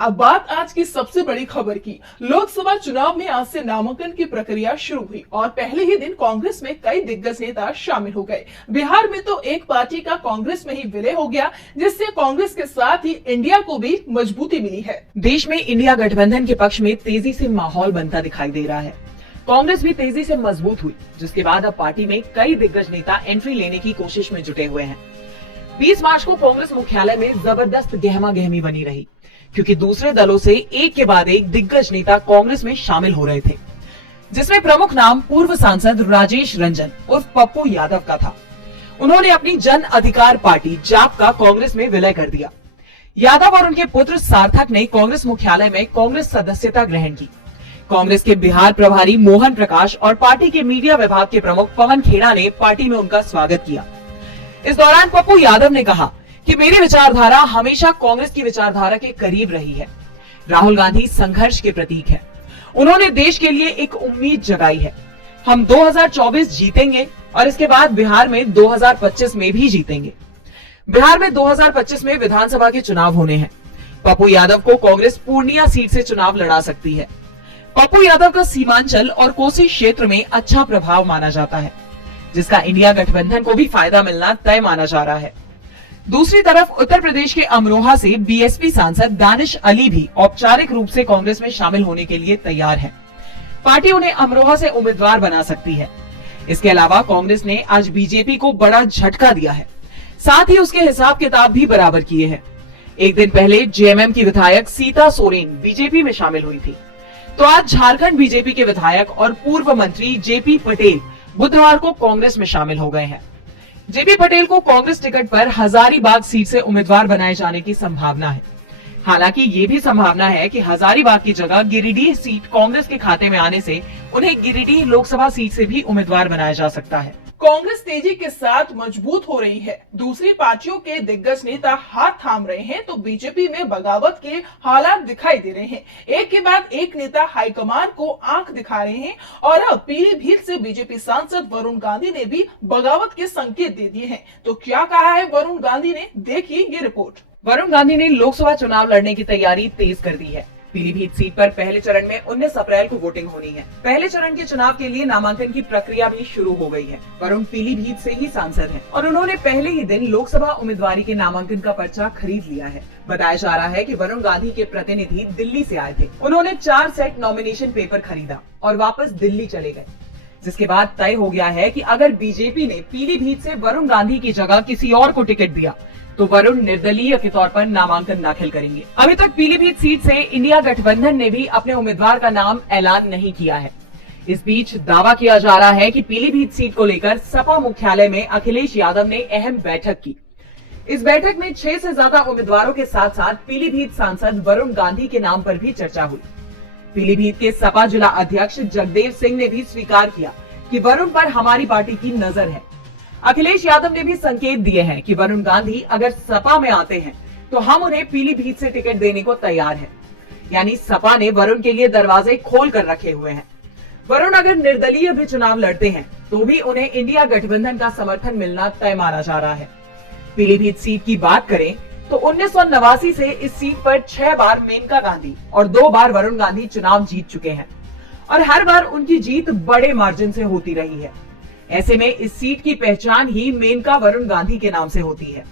अब बात आज की सबसे बड़ी खबर की। लोकसभा चुनाव में आज से नामांकन की प्रक्रिया शुरू हुई और पहले ही दिन कांग्रेस में कई दिग्गज नेता शामिल हो गए। बिहार में तो एक पार्टी का कांग्रेस में ही विलय हो गया, जिससे कांग्रेस के साथ ही इंडिया को भी मजबूती मिली है। देश में इंडिया गठबंधन के पक्ष में तेजी से माहौल बनता दिखाई दे रहा है। कांग्रेस भी तेजी से मजबूत हुई, जिसके बाद अब पार्टी में कई दिग्गज नेता एंट्री लेने की कोशिश में जुटे हुए हैं। 20 मार्च को कांग्रेस मुख्यालय में जबरदस्त गहमा गहमी बनी रही, क्योंकि दूसरे दलों से एक के बाद एक दिग्गज नेता कांग्रेस में शामिल हो रहे थे, जिसमें प्रमुख नाम पूर्व सांसद राजेश रंजन उर्फ पप्पू यादव का था। उन्होंने अपनी जन अधिकार पार्टी जाप का कांग्रेस में विलय कर दिया। यादव और उनके पुत्र सार्थक ने कांग्रेस मुख्यालय में कांग्रेस सदस्यता ग्रहण की। कांग्रेस के बिहार प्रभारी मोहन प्रकाश और पार्टी के मीडिया विभाग के प्रमुख पवन खेड़ा ने पार्टी में उनका स्वागत किया। इस दौरान पप्पू यादव ने कहा कि मेरी विचारधारा हमेशा कांग्रेस की विचारधारा के करीब रही है। राहुल गांधी संघर्ष के प्रतीक है। उन्होंने देश के लिए एक उम्मीद जगाई है। हम 2024 जीतेंगे और इसके बाद बिहार में 2025 में भी जीतेंगे। बिहार में 2025 में विधानसभा के चुनाव होने हैं। पप्पू यादव को कांग्रेस पूर्णिया सीट से चुनाव लड़ा सकती है। पप्पू यादव का सीमांचल और कोसी क्षेत्र में अच्छा प्रभाव माना जाता है, जिसका इंडिया गठबंधन को भी फायदा मिलना तय माना जा रहा है। दूसरी तरफ उत्तर प्रदेश के अमरोहा से बीएसपी सांसद दानिश अली भी औपचारिक रूप से कांग्रेस में शामिल होने के लिए तैयार हैं। पार्टी उन्हें अमरोहा से उम्मीदवार बना सकती है। इसके अलावा कांग्रेस ने आज बीजेपी को बड़ा झटका दिया है, साथ ही उसके हिसाब किताब भी बराबर किए हैं। एक दिन पहले जेएमएम की विधायक सीता सोरेन बीजेपी में शामिल हुई थी, तो आज झारखंड बीजेपी के विधायक और पूर्व मंत्री जेपी पटेल बुधवार को कांग्रेस में शामिल हो गए हैं। जेपी पटेल को कांग्रेस टिकट पर हजारीबाग सीट से उम्मीदवार बनाए जाने की संभावना है। हालांकि ये भी संभावना है कि हजारीबाग की जगह गिरिडीह सीट कांग्रेस के खाते में आने से उन्हें गिरिडीह लोकसभा सीट से भी उम्मीदवार बनाया जा सकता है। कांग्रेस तेजी के साथ मजबूत हो रही है। दूसरी पार्टियों के दिग्गज नेता हाथ थाम रहे हैं, तो बीजेपी में बगावत के हालात दिखाई दे रहे हैं। एक के बाद एक नेता हाईकमान को आंख दिखा रहे हैं और अब पीलीभीत से बीजेपी सांसद वरुण गांधी ने भी बगावत के संकेत दे दिए हैं। तो क्या कहा है वरुण गांधी ने, देखिए ये रिपोर्ट। वरुण गांधी ने लोकसभा चुनाव लड़ने की तैयारी तेज कर दी है। पीलीभीत सीट पर पहले चरण में 19 अप्रैल को वोटिंग होनी है। पहले चरण के चुनाव के लिए नामांकन की प्रक्रिया भी शुरू हो गई है। वरुण पीलीभीत से ही सांसद हैं और उन्होंने पहले ही दिन लोकसभा उम्मीदवारी के नामांकन का पर्चा खरीद लिया है। बताया जा रहा है कि वरुण गांधी के प्रतिनिधि दिल्ली से आए थे। उन्होंने 4 सेट नॉमिनेशन पेपर खरीदा और वापस दिल्ली चले गए, जिसके बाद तय हो गया है कि अगर बीजेपी ने पीलीभीत से वरुण गांधी की जगह किसी और को टिकट दिया तो वरुण निर्दलीय के तौर पर नामांकन दाखिल करेंगे। अभी तक पीलीभीत सीट से इंडिया गठबंधन ने भी अपने उम्मीदवार का नाम ऐलान नहीं किया है। इस बीच दावा किया जा रहा है कि पीलीभीत सीट को लेकर सपा मुख्यालय में अखिलेश यादव ने अहम बैठक की। इस बैठक में 6 से ज्यादा उम्मीदवारों के साथ साथ पीलीभीत सांसद वरुण गांधी के नाम पर भी चर्चा हुई। पीलीभीत के सपा जिला अध्यक्ष जगदेव सिंह ने भी स्वीकार किया कि वरुण पर हमारी पार्टी की नजर है। अखिलेश यादव ने भी संकेत दिए हैं कि वरुण गांधी अगर सपा में आते हैं तो हम उन्हें पीलीभीत से टिकट देने को तैयार हैं। यानी सपा ने वरुण के लिए दरवाजे खोल कर रखे हुए हैं। वरुण अगर निर्दलीय भी चुनाव लड़ते हैं तो भी उन्हें इंडिया गठबंधन का समर्थन मिलना तय माना जा रहा है। पीलीभीत सीट की बात करें तो 1989 से इस सीट पर 6 बार मेनका गांधी और 2 बार वरुण गांधी चुनाव जीत चुके हैं और हर बार उनकी जीत बड़े मार्जिन से होती रही है। ऐसे में इस सीट की पहचान ही मेनका वरुण गांधी के नाम से होती है।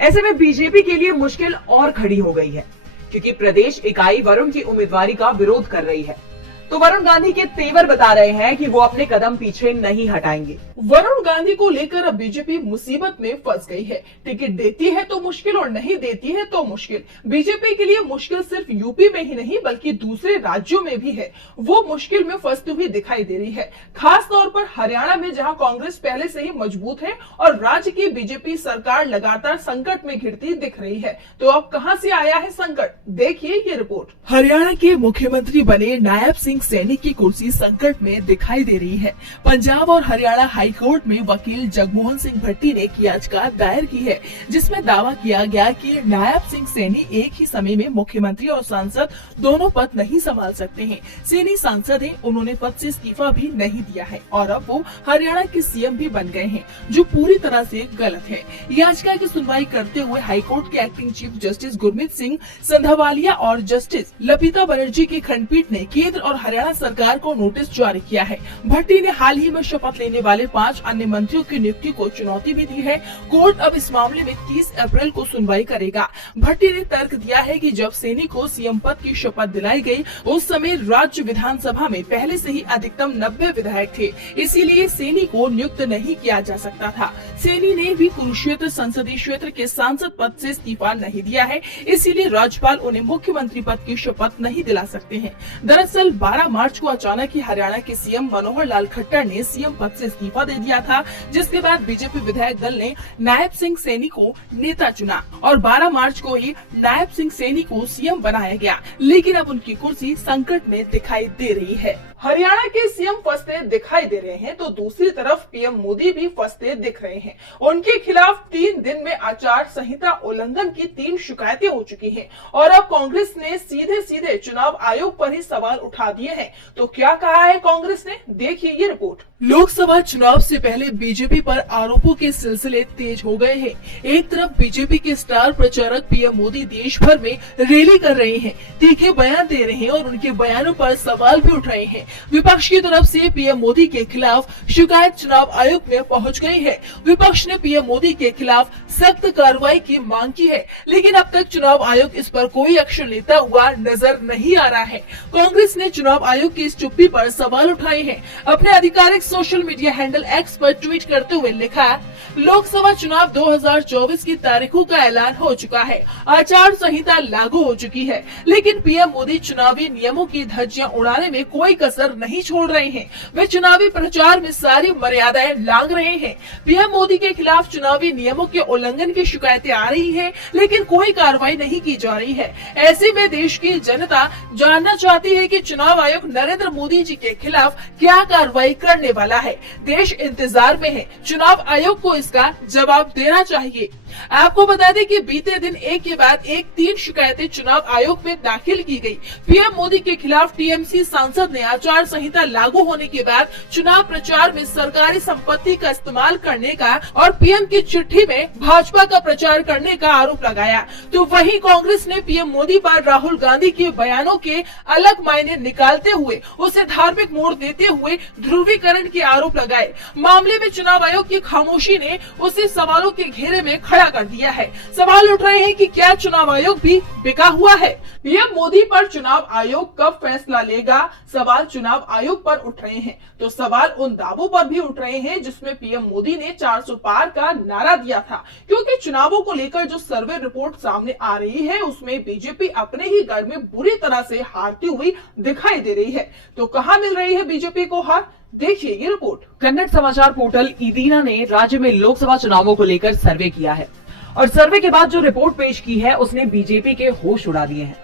ऐसे में बीजेपी के लिए मुश्किल और खड़ी हो गई है, क्योंकि प्रदेश इकाई वरुण की उम्मीदवारी का विरोध कर रही है। तो वरुण गांधी के तेवर बता रहे हैं कि वो अपने कदम पीछे नहीं हटाएंगे। वरुण गांधी को लेकर अब बीजेपी मुसीबत में फंस गई है। टिकट देती है तो मुश्किल और नहीं देती है तो मुश्किल। बीजेपी के लिए मुश्किल सिर्फ यूपी में ही नहीं बल्कि दूसरे राज्यों में भी है। वो मुश्किल में फंसती हुई दिखाई दे रही है, खास तौर पर हरियाणा में, जहां कांग्रेस पहले से ही मजबूत है और राज्य की बीजेपी सरकार लगातार संकट में घिरती दिख रही है। तो अब कहां से आया है संकट, देखिए ये रिपोर्ट। हरियाणा के मुख्यमंत्री बने नायब सिंह सिंह सैनी की कुर्सी संकट में दिखाई दे रही है। पंजाब और हरियाणा हाई कोर्ट में वकील जगमोहन सिंह भट्टी ने एक याचिका दायर की है, जिसमें दावा किया गया कि नायब सिंह सैनी एक ही समय में मुख्यमंत्री और सांसद दोनों पद नहीं संभाल सकते हैं। सैनी सांसद हैं, उन्होंने पद से इस्तीफा भी नहीं दिया है और अब वो हरियाणा के सीएम भी बन गए हैं, जो पूरी तरह से गलत है। याचिका की सुनवाई करते हुए हाईकोर्ट के acting chief justice Gurmeet Singh Sandhawalia और जस्टिस लपिता बनर्जी की खंडपीठ ने केंद्र और हरियाणा सरकार को नोटिस जारी किया है। भट्टी ने हाल ही में शपथ लेने वाले 5 अन्य मंत्रियों की नियुक्ति को चुनौती भी दी है। कोर्ट अब इस मामले में 30 अप्रैल को सुनवाई करेगा। भट्टी ने तर्क दिया है कि जब सैनी को सीएम पद की शपथ दिलाई गई, उस समय राज्य विधानसभा में पहले से ही अधिकतम 90 विधायक थे, इसीलिए सैनी को नियुक्त नहीं किया जा सकता था। सैनी ने भी कुरुक्षेत्र संसदीय क्षेत्र के सांसद पद से इस्तीफा नहीं दिया है, इसीलिए राज्यपाल उन्हें मुख्यमंत्री पद की शपथ नहीं दिला सकते हैं। दरअसल 12 मार्च को अचानक ही हरियाणा के सीएम मनोहर लाल खट्टर ने सीएम पद से इस्तीफा दे दिया था, जिसके बाद बीजेपी विधायक दल ने नायब सिंह सैनी को नेता चुना और 12 मार्च को ही नायब सिंह सैनी को सीएम बनाया गया। लेकिन अब उनकी कुर्सी संकट में दिखाई दे रही है। हरियाणा के सीएम फंसते दिखाई दे रहे हैं तो दूसरी तरफ पीएम मोदी भी फंसते दिख रहे हैं। उनके खिलाफ 3 दिन में आचार संहिता उल्लंघन की 3 शिकायतें हो चुकी हैं और अब कांग्रेस ने सीधे सीधे चुनाव आयोग पर ही सवाल उठा दिए हैं। तो क्या कहा है कांग्रेस ने, देखिए ये रिपोर्ट। लोकसभा चुनाव से पहले बीजेपी पर आरोपों के सिलसिले तेज हो गए हैं। एक तरफ बीजेपी के स्टार प्रचारक पीएम मोदी देश भर में रैली कर रहे हैं, तीखे बयान दे रहे हैं और उनके बयानों पर सवाल भी उठ रहे हैं। विपक्ष की तरफ से पीएम मोदी के खिलाफ शिकायत चुनाव आयोग में पहुंच गई है। विपक्ष ने पीएम मोदी के खिलाफ सख्त कार्रवाई की मांग की है, लेकिन अब तक चुनाव आयोग इस पर कोई एक्शन लेता हुआ नजर नहीं आ रहा है। कांग्रेस ने चुनाव आयोग की इस चुप्पी पर सवाल उठाए हैं। अपने आधिकारिक सोशल मीडिया हैंडल एक्स पर ट्वीट करते हुए लिखा, लोकसभा चुनाव 2024 की तारीखों का ऐलान हो चुका है, आचार संहिता लागू हो चुकी है, लेकिन पीएम मोदी चुनावी नियमों की धज्जियां उड़ाने में कोई कसर नहीं छोड़ रहे हैं। वे चुनावी प्रचार में सारी मर्यादाएं लांघ रहे हैं। पीएम मोदी के खिलाफ चुनावी नियमों के उल्लंघन की शिकायतें आ रही हैं, लेकिन कोई कार्रवाई नहीं की जा रही है। ऐसे में देश की जनता जानना चाहती है कि चुनाव आयोग नरेंद्र मोदी जी के खिलाफ क्या कार्रवाई करने वाला है। देश इंतजार में है, चुनाव आयोग को इसका जवाब देना चाहिए। आपको बता दें कि बीते दिन एक के बाद एक 3 शिकायतें चुनाव आयोग में दाखिल की गई। पीएम मोदी के खिलाफ टीएमसी सांसद ने आचार संहिता लागू होने के बाद चुनाव प्रचार में सरकारी संपत्ति का इस्तेमाल करने का और पीएम की चिट्ठी में भाजपा का प्रचार करने का आरोप लगाया। तो वहीं कांग्रेस ने पीएम मोदी पर राहुल गांधी के बयानों के अलग मायने निकालते हुए उसे धार्मिक मोड़ देते हुए ध्रुवीकरण के आरोप लगाए। मामले में चुनाव आयोग की खामोशी ने उसे सवालों के घेरे में खड़ा कर दिया है। सवाल उठ रहे हैं कि क्या चुनाव आयोग भी बिका हुआ है। पीएम मोदी पर चुनाव आयोग कब फैसला लेगा, सवाल चुनाव आयोग पर उठ रहे हैं। तो सवाल उन दावों पर भी उठ रहे हैं जिसमें पीएम मोदी ने 400 पार का नारा दिया था, क्योंकि चुनावों को लेकर जो सर्वे रिपोर्ट सामने आ रही है उसमें बीजेपी अपने ही गढ़ में बुरी तरह से हारती हुई दिखाई दे रही है। तो कहां मिल रही है बीजेपी को हार, देखिए ये रिपोर्ट। कन्नड़ समाचार पोर्टल ईदीना ने राज्य में लोकसभा चुनावों को लेकर सर्वे किया है और सर्वे के बाद जो रिपोर्ट पेश की है उसने बीजेपी के होश उड़ा दिए हैं।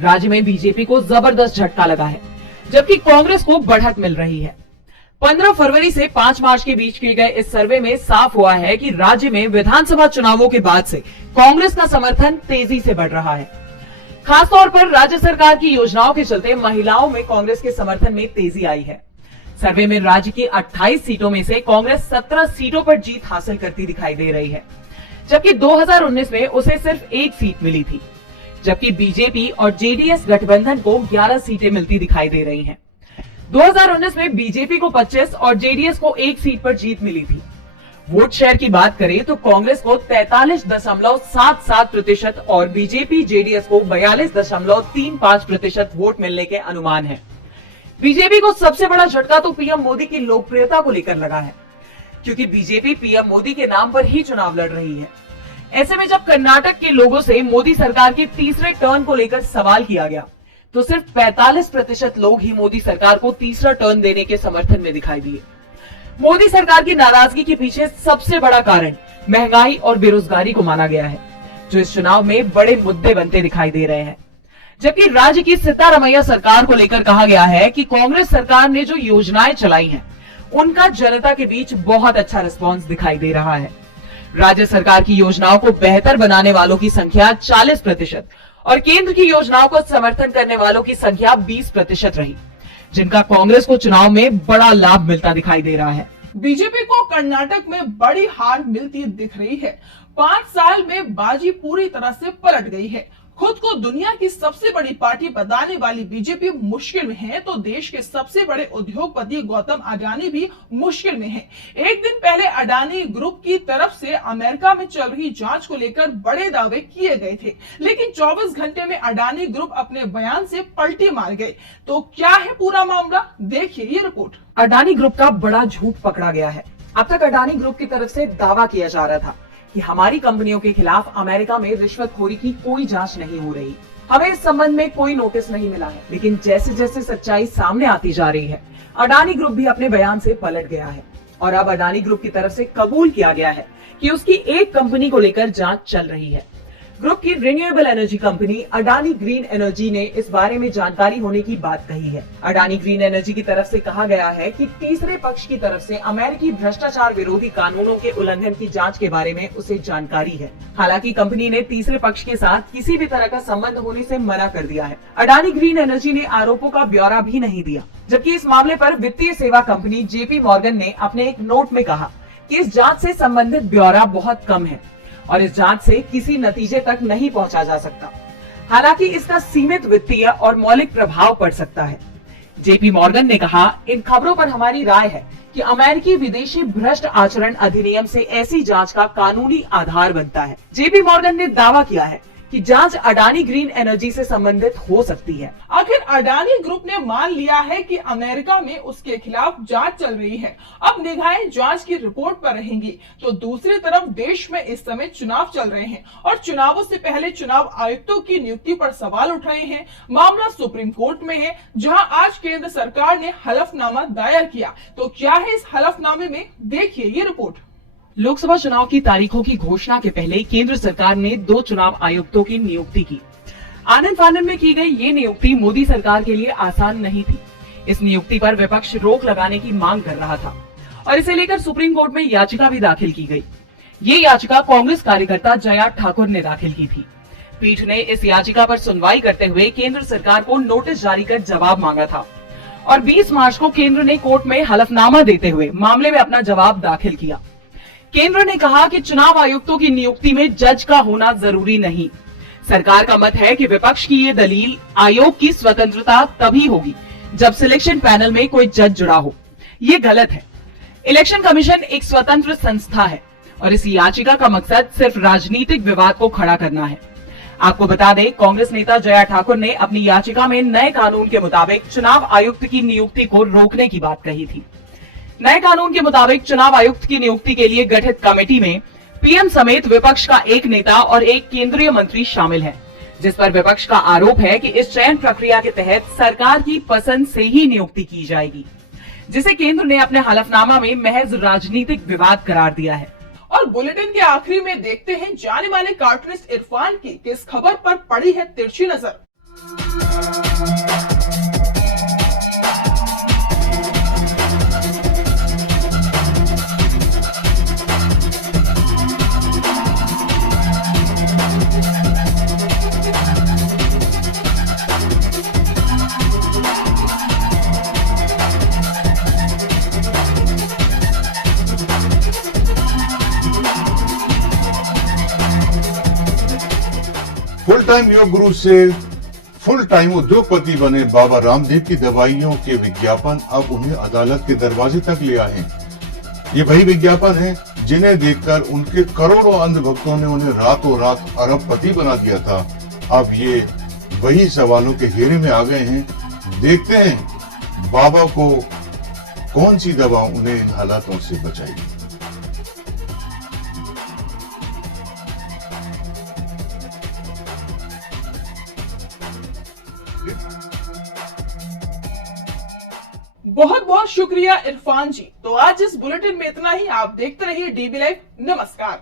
राज्य में बीजेपी को जबरदस्त झटका लगा है, जबकि कांग्रेस को बढ़त मिल रही है। 15 फरवरी से 5 मार्च के बीच किए गए इस सर्वे में साफ हुआ है कि राज्य में विधानसभा चुनावों के बाद से कांग्रेस का समर्थन तेजी से बढ़ रहा है। खासतौर पर राज्य सरकार की योजनाओं के चलते महिलाओं में कांग्रेस के समर्थन में तेजी आई है। सर्वे में राज्य की 28 सीटों में से कांग्रेस 17 सीटों पर जीत हासिल करती दिखाई दे रही है, जबकि 2019 में उसे सिर्फ 1 सीट मिली थी, जबकि बीजेपी और जेडीएस गठबंधन को 11 सीटें मिलती दिखाई दे रही हैं। 2019 में बीजेपी को 25 और जेडीएस को 1 सीट पर जीत मिली थी। वोट शेयर की बात करें तो कांग्रेस को 43.77% और बीजेपी जेडीएस को 42.35% वोट मिलने के अनुमान है। बीजेपी को सबसे बड़ा झटका तो पीएम मोदी की लोकप्रियता को लेकर लगा है, क्योंकि बीजेपी पीएम मोदी के नाम पर ही चुनाव लड़ रही है। ऐसे में जब कर्नाटक के लोगों से मोदी सरकार के तीसरे टर्न को लेकर सवाल किया गया, तो सिर्फ 45% लोग ही मोदी सरकार को तीसरा टर्न देने के समर्थन में दिखाई दिए। मोदी सरकार की नाराजगी के पीछे सबसे बड़ा कारण महंगाई और बेरोजगारी को माना गया है, जो इस चुनाव में बड़े मुद्दे बनते दिखाई दे रहे हैं। जबकि राज्य की सिद्धारमैया सरकार को लेकर कहा गया है कि कांग्रेस सरकार ने जो योजनाएं चलाई हैं, उनका जनता के बीच बहुत अच्छा रिस्पांस दिखाई दे रहा है। राज्य सरकार की योजनाओं को बेहतर बनाने वालों की संख्या 40% और केंद्र की योजनाओं को समर्थन करने वालों की संख्या 20% रही, जिनका कांग्रेस को चुनाव में बड़ा लाभ मिलता दिखाई दे रहा है। बीजेपी को कर्नाटक में बड़ी हार मिलती दिख रही है। 5 साल में बाजी पूरी तरह से पलट गई है। खुद को दुनिया की सबसे बड़ी पार्टी बताने वाली बीजेपी मुश्किल में है, तो देश के सबसे बड़े उद्योगपति गौतम अडानी भी मुश्किल में है। एक दिन पहले अडानी ग्रुप की तरफ से अमेरिका में चल रही जांच को लेकर बड़े दावे किए गए थे, लेकिन 24 घंटे में अडानी ग्रुप अपने बयान से पलटी मार गए। तो क्या है पूरा मामला, देखिए ये रिपोर्ट। अडानी ग्रुप का बड़ा झूठ पकड़ा गया है। अब तक अडानी ग्रुप की तरफ से दावा किया जा रहा था कि हमारी कंपनियों के खिलाफ अमेरिका में रिश्वतखोरी की कोई जांच नहीं हो रही, हमें इस संबंध में कोई नोटिस नहीं मिला है। लेकिन जैसे जैसे सच्चाई सामने आती जा रही है, अडानी ग्रुप भी अपने बयान से पलट गया है और अब अडानी ग्रुप की तरफ से कबूल किया गया है कि उसकी एक कंपनी को लेकर जांच चल रही है। ग्रुप की renewable energy company Adani green energy ने इस बारे में जानकारी होने की बात कही है। अडानी ग्रीन एनर्जी की तरफ से कहा गया है कि तीसरे पक्ष की तरफ से अमेरिकी भ्रष्टाचार विरोधी कानूनों के उल्लंघन की जांच के बारे में उसे जानकारी है। हालांकि कंपनी ने तीसरे पक्ष के साथ किसी भी तरह का संबंध होने से मना कर दिया है। अडानी ग्रीन एनर्जी ने आरोपों का ब्यौरा भी नहीं दिया, जबकि इस मामले पर वित्तीय सेवा कंपनी जेपी मॉर्गन ने अपने एक नोट में कहा कि इस जांच से संबंधित ब्यौरा बहुत कम है और इस जांच से किसी नतीजे तक नहीं पहुंचा जा सकता। हालांकि इसका सीमित वित्तीय और मौलिक प्रभाव पड़ सकता है। जेपी मॉर्गन ने कहा, इन खबरों पर हमारी राय है कि अमेरिकी विदेशी भ्रष्ट आचरण अधिनियम से ऐसी जांच का कानूनी आधार बनता है। जेपी मॉर्गन ने दावा किया है कि जांच अडानी ग्रीन एनर्जी से संबंधित हो सकती है। आखिर अडानी ग्रुप ने मान लिया है कि अमेरिका में उसके खिलाफ जांच चल रही है। अब निगाहें जांच की रिपोर्ट पर रहेंगी। तो दूसरी तरफ देश में इस समय चुनाव चल रहे हैं और चुनावों से पहले चुनाव आयुक्तों की नियुक्ति पर सवाल उठ रहे हैं। मामला सुप्रीम कोर्ट में है, जहां आज केंद्र सरकार ने हलफनामा दायर किया। तो क्या है इस हलफनामे में, देखिए ये रिपोर्ट। लोकसभा चुनाव की तारीखों की घोषणा के पहले केंद्र सरकार ने 2 चुनाव आयुक्तों की नियुक्ति की। आनन फानन में की गई ये नियुक्ति मोदी सरकार के लिए आसान नहीं थी। इस नियुक्ति पर विपक्ष रोक लगाने की मांग कर रहा था और इसे लेकर सुप्रीम कोर्ट में याचिका भी दाखिल की गई। ये याचिका कांग्रेस कार्यकर्ता जया ठाकुर ने दाखिल की थी। पीठ ने इस याचिका पर सुनवाई करते हुए केंद्र सरकार को नोटिस जारी कर जवाब मांगा था और 20 मार्च को केंद्र ने कोर्ट में हलफनामा देते हुए मामले में अपना जवाब दाखिल किया। केंद्र ने कहा कि चुनाव आयुक्तों की नियुक्ति में जज का होना जरूरी नहीं। सरकार का मत है कि विपक्ष की ये दलील आयोग की स्वतंत्रता तभी होगी जब सिलेक्शन पैनल में कोई जज जुड़ा हो। ये गलत है। इलेक्शन कमीशन एक स्वतंत्र संस्था है और इस याचिका का मकसद सिर्फ राजनीतिक विवाद को खड़ा करना है। आपको बता दें, कांग्रेस नेता जया ठाकुर ने अपनी याचिका में नए कानून के मुताबिक चुनाव आयुक्त की नियुक्ति को रोकने की बात कही थी। नए कानून के मुताबिक चुनाव आयुक्त की नियुक्ति के लिए गठित कमेटी में पीएम समेत विपक्ष का एक नेता और एक केंद्रीय मंत्री शामिल है, जिस पर विपक्ष का आरोप है कि इस चयन प्रक्रिया के तहत सरकार की पसंद से ही नियुक्ति की जाएगी, जिसे केंद्र ने अपने हलफनामा में महज राजनीतिक विवाद करार दिया है। और बुलेटिन के आखिरी में देखते हैं जाने माने कार्टूनिस्ट इरफान की किस खबर पर पड़ी है तिरछी नजर। फुल टाइम योग गुरु से फुल टाइम उद्योगपति बने बाबा रामदेव की दवाइयों के विज्ञापन अब उन्हें अदालत के दरवाजे तक ले आए हैं। ये वही विज्ञापन है जिन्हें देखकर उनके करोड़ों अंध भक्तों ने उन्हें रातों रात अरबपति बना दिया था। अब ये वही सवालों के घेरे में आ गए हैं। देखते हैं बाबा को कौन सी दवा उन्हें इन हालातों से बचाएगी। बहुत बहुत शुक्रिया इरफान जी। तो आज इस बुलेटिन में इतना ही। आप देखते रहिए डीबी लाइव। नमस्कार।